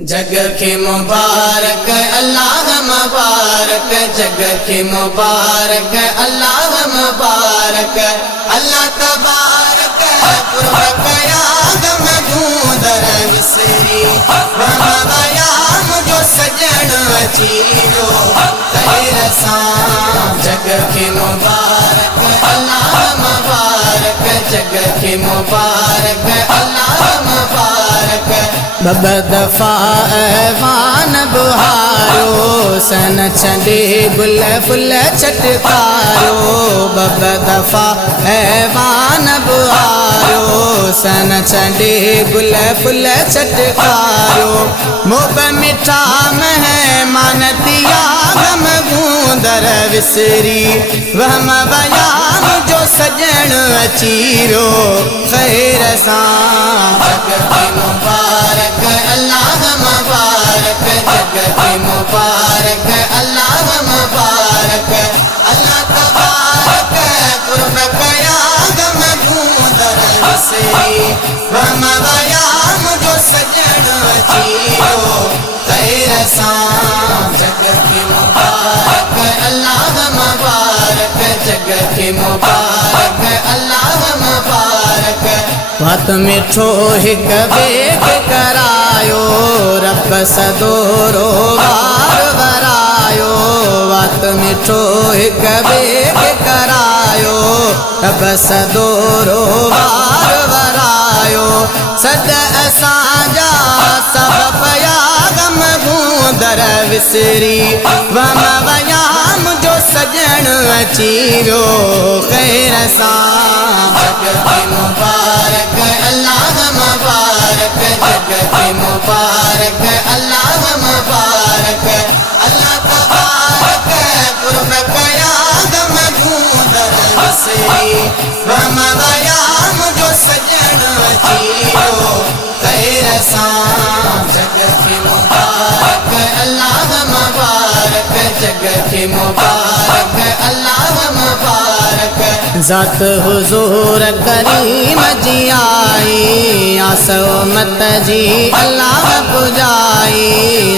जग के मुबारक अल्लाह मुबारक, जग के मुबारक अल्लाह मुबारक, अल्लाह तबारक पुरख आदम गूंदर विसरी बयाम जो सजन चीरो खैर सां। जग के मुबारक अल्लाह मुबारक, जग के मुबारक अल्लाह मुबारक। बब दफ़ा ऐवान बुहारो सन छॾे गुल फुल छटकारो। बब दफ़ा ऐवान बुहारो सन छॾे गुल फुल छटकारो। मुब मिठा मेहमान दिया गम गूंदर विसरी वहम बयाम जो सजण अचीरो खैर सां। जग के मुबारक अल्लाह मुबारक, जग के मुबारक अल्लाह मुबारक, अल्लाह तबारक पुरख आदम गूंदर विसरी वहम बयाम जो सजण चीरो खैर सां। जग के मुबारक अल्लाह मुबारक, जग के मुबारक अल्लाह मुबारक। वत मिठो हिक बेग करायो रब सदोरो वार वरायो। वत मिठो हिक बेग करायो रब सदोरो वार वरायो। सद असांजा सब पया गम गूंदर विसरी वम बयाम जो सजण अचीरो खैर सां। जग के मुबारक अल्लाह मुबारक, जग के मुबारक अल्लाह मुबारक, अल्लाह तबारक पुरख आदम गूंदर विसरी वम बयाम जो सजण चीरो खैर सां। जग के मुबारक अल्लाह मुबारक, जग के मुबारक अल्लाह मुबारक। ज़ात हुज़ूर करीम जी आई आसो मत जी अल्लाह पुजाई।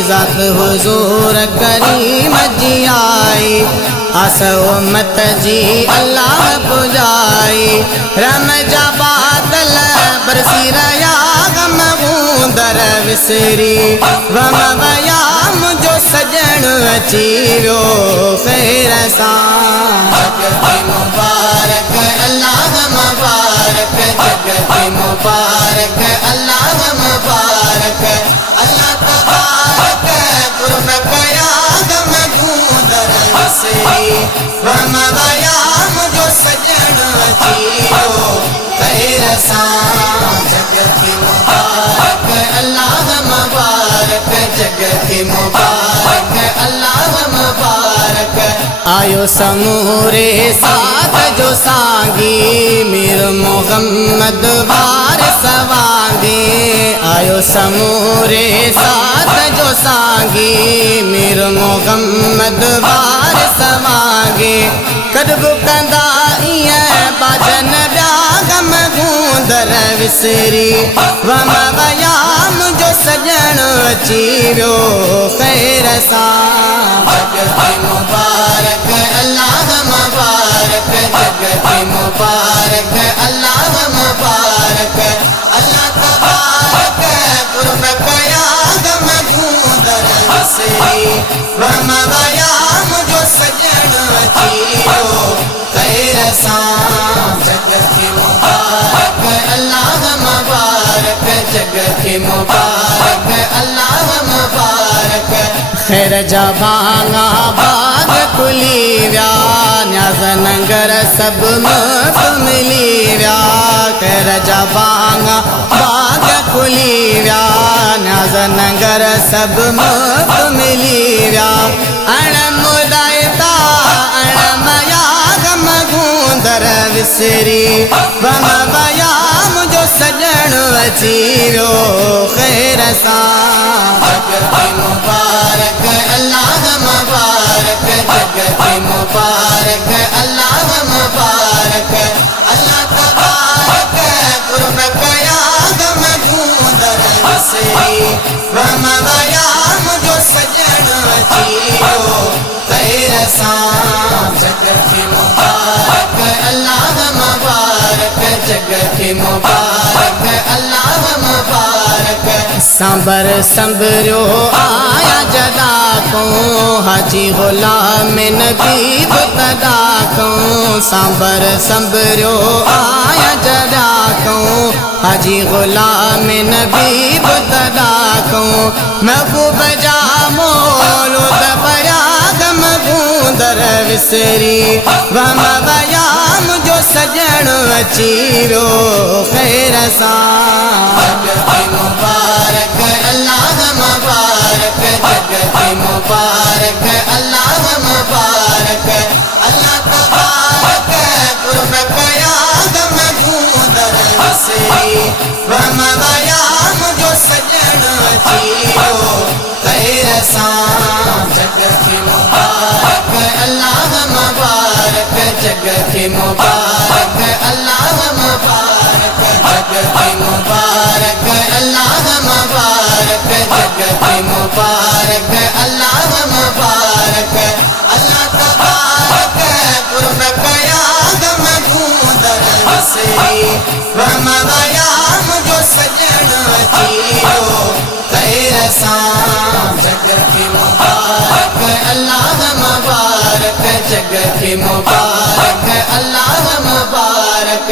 ज़ात हुज़ूर करीम जी आई आसो मत जी अल्लाह पुजाई। रम जा बादल बरसी रया गम गूंदर विसरी वम बयाम जो सजण अचीरो खैर सां। जग के मुबारक अल्लाह मुबारक, जग के मुबारक अल्लाह मुबारक, अल्लाह तबारक पुरख आदम गूंदर विसरी वम बयाम जो सजण चीरो खैर सां। जग के मुबारक अल्लाह मुबारक, जग के मुबारक अल्लाह मुबारक। आयो समूरे साथ जो सांगी मीर मोहम्मद वार सवांगी। आयो समूरे साथ जो सांगी मीर मोहम्मद वार सवांगी। कदब कंदा ईअं बाजन ॿिया गम गूंदर विसरी वम बयाम जो सजण अचीरो खैर सां। जग के मुबारक अल्लाह मुबारक, जग के मुबारक अल्लाह मुबारक, अल्लाह तबारक पुरख आदम गूंदर विसरी वम बयाम जो सजण चीरो खैर सां। जग के मुबारक अल्लाह मुबारक, जग के मुबारक अल्लाह मुबारक। खैर जा भांगा बाग खुली व्या न्याज़ नंगर सब मुफ्त मिली व्या। खैर जा भांगा बाग खुली व्या न्याज़ नंगर सब मुफ्त मिली व्या। अण मुदायता अण मया गम गूंदर विसरी वम बयाम जो सजण अचीरो खैर सां। जग के मुबारक अल्लाह मुबारक, जग के मुबारक अल्लाह मुबारक, अल्लाह तबारक पुरख आदम गूंदर विसरी वम सांबर संभरियो आया जदा को हाजी गुलाम नबी बुतदा को सांबर संभरियो आया जदा को हाजी गुलाम नबी बुतदा को महबूब जा मौलूद बयाग मगूंदर विसरी वम बयाम जो सजण अचीरो खैर सां मुबारक अल्लाह मुबारक जगत मुबारक अल्लाह मुबारक अल्लाह तबारक कुर्ब कयाद मगूंदर विसरी वम बयाम जो सजण अचीरो खैर सां जगत मुबारक अल्लाह मुबारक जगत मुबारक अल्लाह मुबारक जगत मुबारक अल्लाह मुबारक जगत मुबारक अल्लाह मुबारक अल्लाह तबारक कुर्ब कयाद मगूंदर विसरी वम बयाम जो सजण अचीरो खैर सां जगत मुबारक अल्लाह मुबारक जगत मुबारक अल्लाह मुबारक